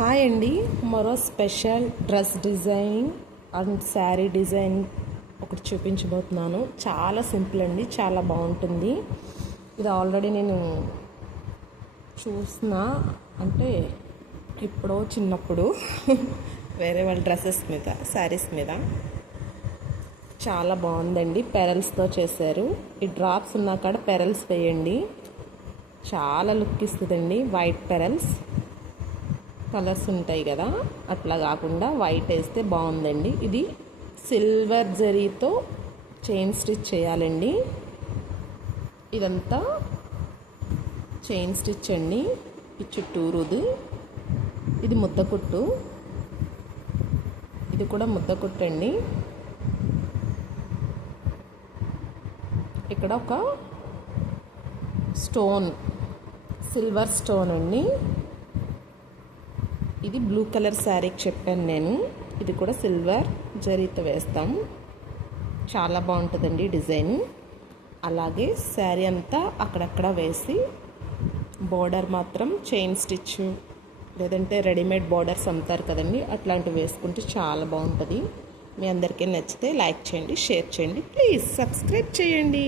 Hi అండి. మరో special dress design and sari design ఒకటి చూపించబోతున్నాను. చాలా సింపుల్ అండి, చాలా బాగుంటుంది. ఇది ఆల్రెడీ నేను చూసిన, అంటే ఇప్పుడు చిన్నప్పుడు వేరే వాళ్ళ డ్రెస్సెస్ మీద, శారీస్ మీద. చాలా బాగుందండి. పెరల్స్తో చేశారు. ఈ డ్రాప్స్ ఉన్న కాడ పెరల్స్ వేయండి, చాలా లుక్ ఇస్తుందండి. వైట్ పెరల్స్ కలర్స్ ఉంటాయి కదా, అట్లా కాకుండా వైట్ వేస్తే బాగుందండి. ఇది సిల్వర్ జరీతో చైన్ స్టిచ్ చేయాలండి. ఇదంతా చైన్ స్టిచ్ అండి. ఈ చుట్టూరుది ఇది ముద్దకుట్టు, ఇది కూడా ముద్దకుట్టు అండి. ఇక్కడ ఒక స్టోన్, సిల్వర్ స్టోన్ అండి. ఇది బ్లూ కలర్ శారీకి చెప్పాను నేను. ఇది కూడా సిల్వర్ జరీతో వేస్తాం. చాలా బాగుంటుందండి డిజైన్. అలాగే శారీ అంతా అక్కడక్కడ వేసి బోర్డర్ మాత్రం చైన్ స్టిచ్, లేదంటే రెడీమేడ్ బోర్డర్స్ అమ్ముతారు కదండి, అట్లాంటివి వేసుకుంటే చాలా బాగుంటుంది. మీ అందరికీ నచ్చితే లైక్ చేయండి, షేర్ చేయండి, ప్లీజ్ సబ్స్క్రైబ్ చేయండి.